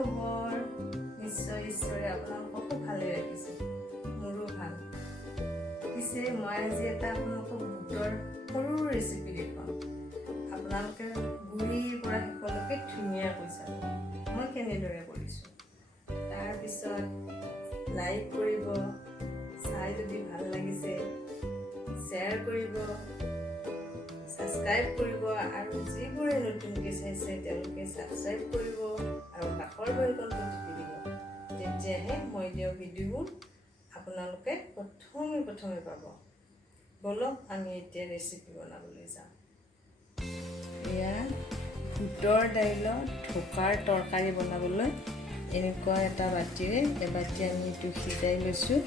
খবৰ? নিশ্চয় ঈশ্বৰে আপোনালোককো ভালে ৰাখিছে, মোৰো ভাল। পিছে মই আজি এটা আপোনালোকক বুটৰ সৰু ৰেচিপি দেখুৱাম। আপোনালোকে গুৰিৰ পৰা শেষলৈকে ধুনীয়াকৈ চাব মই কেনেদৰে কৰিছোঁ। তাৰপিছত লাইক কৰিব, চাই যদি ভাল লাগিছে শ্বেয়াৰ কৰিব, ছাবস্ক্ৰাইব কৰিব, আৰু যিবোৰে নতুনকৈ চাইছে তেওঁলোকে ছাবস্ক্ৰাইব কৰিব আৰু কাষৰ বেলকনটো টিপি দিব। তেতিয়াহে মই দিয়া ভিডিঅ'বোৰ আপোনালোকে প্ৰথমে পাব। বলক আমি এতিয়া ৰেচিপি বনাবলৈ যাওঁ। এয়া বুটৰ দাইলৰ ঢোকাৰ তৰকাৰী বনাবলৈ এনেকুৱা এটা বাতিৰে এবাতি আমি এইটো সিজাই লৈছোঁ।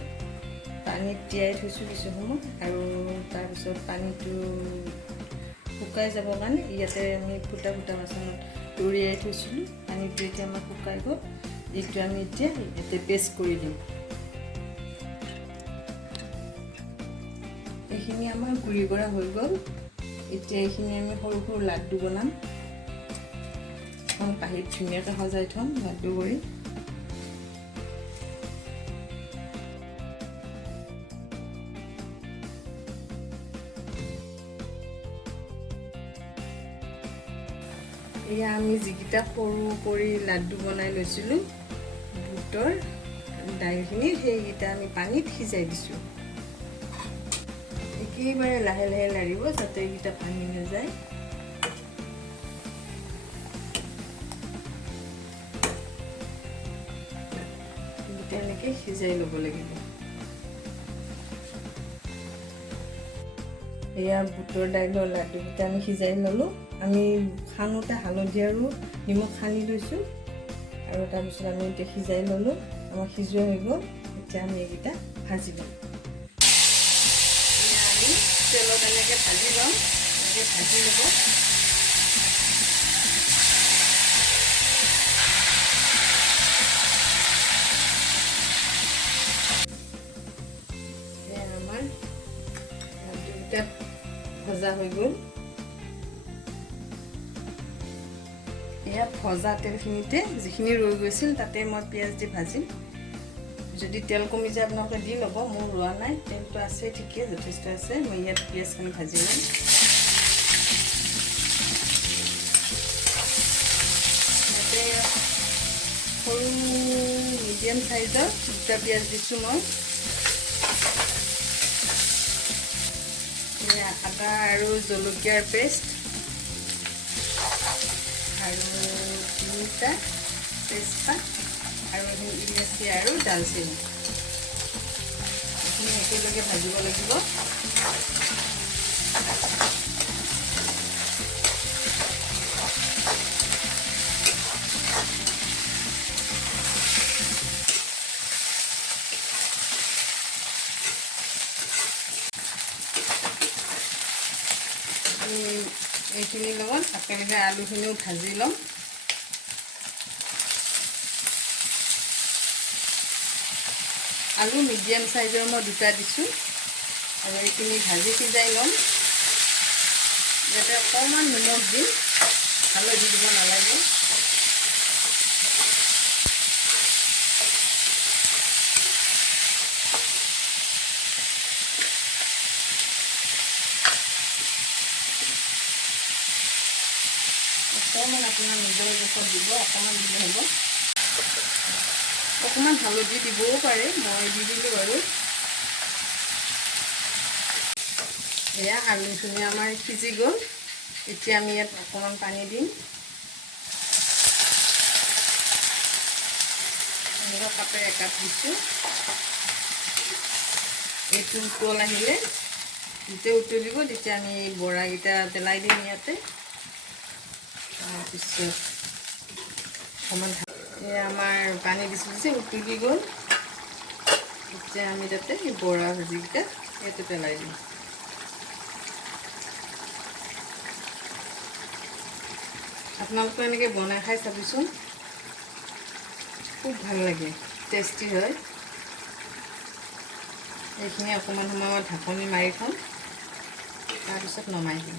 পানীত তিয়াই থৈছোঁ কিছু সময়, আৰু তাৰপিছত পানীটো শুকাই যাবৰ কাৰণে ইয়াতে আমি ফুটা বাচনত তৰিয়াই থৈছিলোঁ। পানীটো এতিয়া আমাৰ শুকাই গ'ল। এইটো আমি এতিয়া ইয়াতে পেষ্ট কৰি দিম। এইখিনি আমাৰ গুৰি কৰা হৈ গ'ল। এতিয়া এইখিনি আমি সৰু সৰু লাড্ডু বনাম। এখন কাঁহীত ধুনীয়াকৈ সজাই থ'ম লাড্ডু কৰি। এয়া আমি যিকেইটা সৰু কৰি লাড্ডু বনাই লৈছিলোঁ বুটৰ দাইলখিনি, সেইকেইটা আমি পানীত সিজাই দিছোঁ। একেবাৰে লাহে লাহে লাৰিব যাতে এইকেইটা ভাঙি নাযায়। এইকেইটা এনেকৈ সিজাই ল'ব লাগিব। এয়া বুটৰ দাইলৰ লাড্ডুকেইটা আমি সিজাই ল'লোঁ। আমি সানোতে হালধি আৰু নিমখ সানি লৈছোঁ, আৰু তাৰপিছত আমি এতিয়া সিজাই ল'লোঁ। আমাৰ সিজোৱা হৈ গ'ল। এতিয়া আমি এইকেইটা ভাজি ল'ম। এতিয়া আমি তেলত এনেকৈ ভাজি ল'ম। এনেকৈ ভাজি ল'ব। এয়া আমাৰ লাড্ডুকেইটা ভজা হৈ গ'ল। এয়া ভজা তেলখিনিতে যিখিনি ৰৈ গৈছিল তাতে মই পিঁয়াজ দি ভাজিম। যদি তেল কমি যায় আপোনালোকে দি ল'ব, মোৰ ৰোৱা নাই, তেলটো আছে ঠিকেই, যথেষ্ট আছে। মই ইয়াত পিঁয়াজখিনি ভাজি ল'ম। ইয়াতে সৰু মিডিয়াম চাইজৰ দুটা পিঁয়াজ দিছোঁ মই। এয়া আদা আৰু জলকীয়াৰ পেষ্ট আৰু 3টা তেজপাত আৰু এইখিনি ইলাচি আৰু ডালচেনি। এইখিনি একেলগে ভাজিব লাগিব। এইখিনিৰ লগত একেলগে আলুখিনিও ভাজি ল'ম। আলু মিডিয়াম চাইজৰ মই 2টা দিছোঁ, আৰু এইখিনি ভাজি সিজাই ল'ম। ইয়াতে অকণমান নিমখ দিম, হালধি দিব নালাগে। অকণমান আপোনাৰ নিজৰ জোখত দিব, অকণমান দিলে হ'ব। অকণমান হালধি দিবও পাৰে, মই দি দিলোঁ বাৰু। এয়া আলুখিনি আমাৰ সিজি গ'ল। এতিয়া আমি ইয়াত অকণমান পানী দিম। এনেকুৱা কাপেৰে একাপ দিছোঁ। এইটো উতল আহিলে, যেতিয়া উতলিব তেতিয়া আমি বৰাকেইটা পেলাই দিম ইয়াতে। তাৰপিছত অকণমান আমাৰ পানী দিছিলোঁ যে উতলি গ'ল। এতিয়া আমি তাতে বৰা ভাজিকেইটা ইয়াতে পেলাই দিম। আপোনালোকে এনেকৈ বনাই খাই চাবিচোন, খুব ভাল লাগে, টেষ্টি হয়। এইখিনি অকণমান সময় ঢাকনি মাৰি থ'ম, তাৰপিছত নমাই দিম।